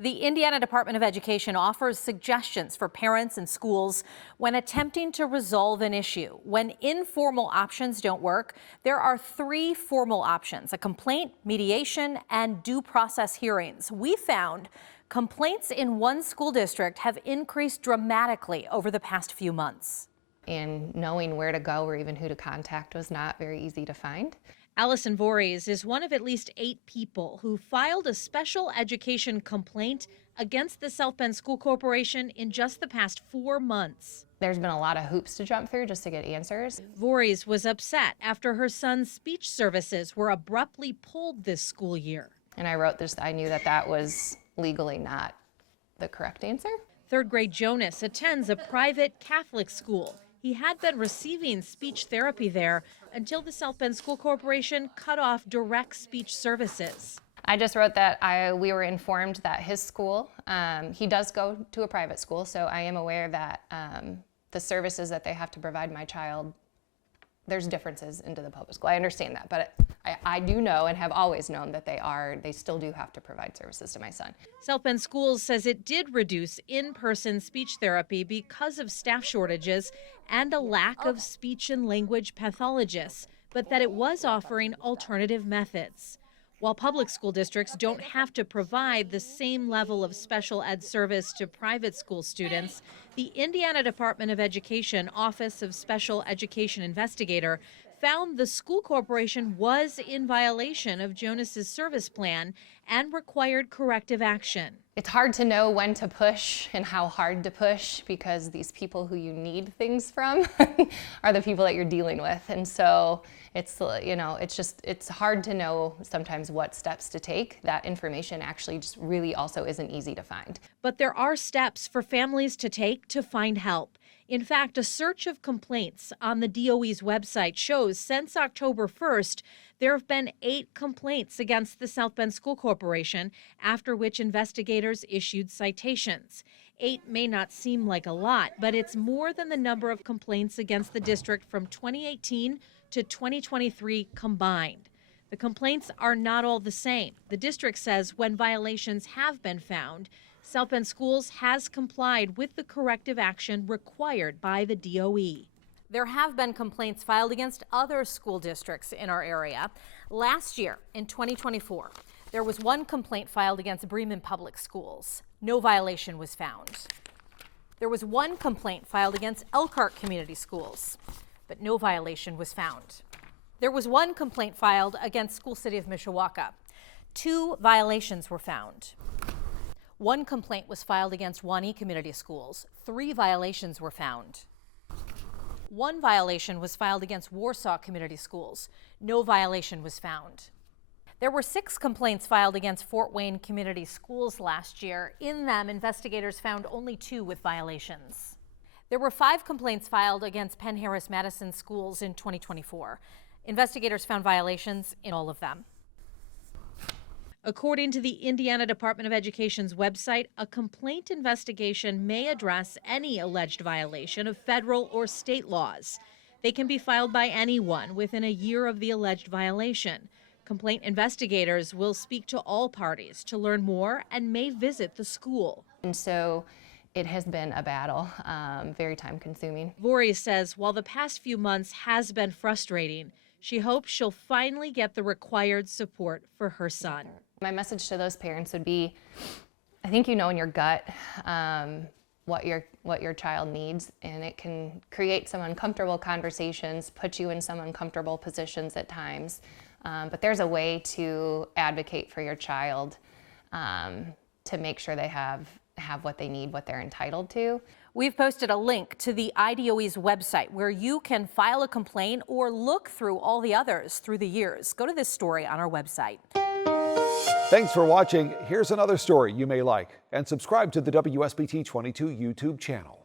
The Indiana Department of Education offers suggestions for parents and schools when attempting to resolve an issue. When informal options don't work, there are 3 formal options: a complaint, mediation, and due process hearings. We found complaints in one school district have increased dramatically over the past few months. And knowing where to go or even who to contact was not very easy to find. Allison Voorhees is one of at least 8 people who filed a special education complaint against the South Bend School Corporation in just the past 4 months. There's been a lot of hoops to jump through just to get answers. Voorhees was upset after her son's speech services were abruptly pulled this school year. And I wrote this, I knew that that was legally not the correct answer. 3rd grade Jonas attends a private Catholic school. He had been receiving speech therapy there until the South Bend School Corporation cut off direct speech services. I just wrote that we were informed that his school, he does go to a private school, so I am aware that the services that they have to provide my child, there's differences into the public school. I understand that, but I do know and have always known that they still do have to provide services to my son. South Bend Schools says it did reduce in-person speech therapy because of staff shortages and a lack of speech and language pathologists, but that it was offering alternative methods. While public school districts don't have to provide the same level of special ed service to private school students, the Indiana Department of Education Office of Special Education Investigator found the school corporation was in violation of Jonas's service plan and required corrective action. It's hard to know when to push and how hard to push because these people who you need things from are the people that you're dealing with. And so it's hard to know sometimes what steps to take. That information actually just really also isn't easy to find. But there are steps for families to take to find help. In fact, a search of complaints on the DOE's website shows since October 1st, there have been 8 complaints against the South Bend School Corporation, after which investigators issued citations. 8 may not seem like a lot, but it's more than the number of complaints against the district from 2018 to 2023 combined. The complaints are not all the same. The district says when violations have been found, South Bend Schools has complied with the corrective action required by the DOE. There have been complaints filed against other school districts in our area. Last year, in 2024, there was 1 complaint filed against Bremen Public Schools. No violation was found. There was 1 complaint filed against Elkhart Community Schools, but no violation was found. There was 1 complaint filed against School City of Mishawaka. 2 violations were found. 1 complaint was filed against Wanee Community Schools. 3 violations were found. 1 violation was filed against Warsaw Community Schools. No violation was found. There were 6 complaints filed against Fort Wayne Community Schools last year. In them, investigators found only 2 with violations. There were 5 complaints filed against Penn Harris Madison Schools in 2024. Investigators found violations in all of them. According to the Indiana Department of Education's website, a complaint investigation may address any alleged violation of federal or state laws. They can be filed by anyone within a year of the alleged violation. Complaint investigators will speak to all parties to learn more and may visit the school. And so it has been a battle, very time consuming. Voorhees says while the past few months has been frustrating, she hopes she'll finally get the required support for her son. My message to those parents would be, I think you know in your gut what your child needs, and it can create some uncomfortable conversations, put you in some uncomfortable positions at times. But there's a way to advocate for your child to make sure they have what they need, what they're entitled to. We've posted a link to the IDOE's website where you can file a complaint or look through all the others through the years. Go to this story on our website. Thanks for watching. Here's another story you may like, and subscribe to the WSBT 22 YouTube channel.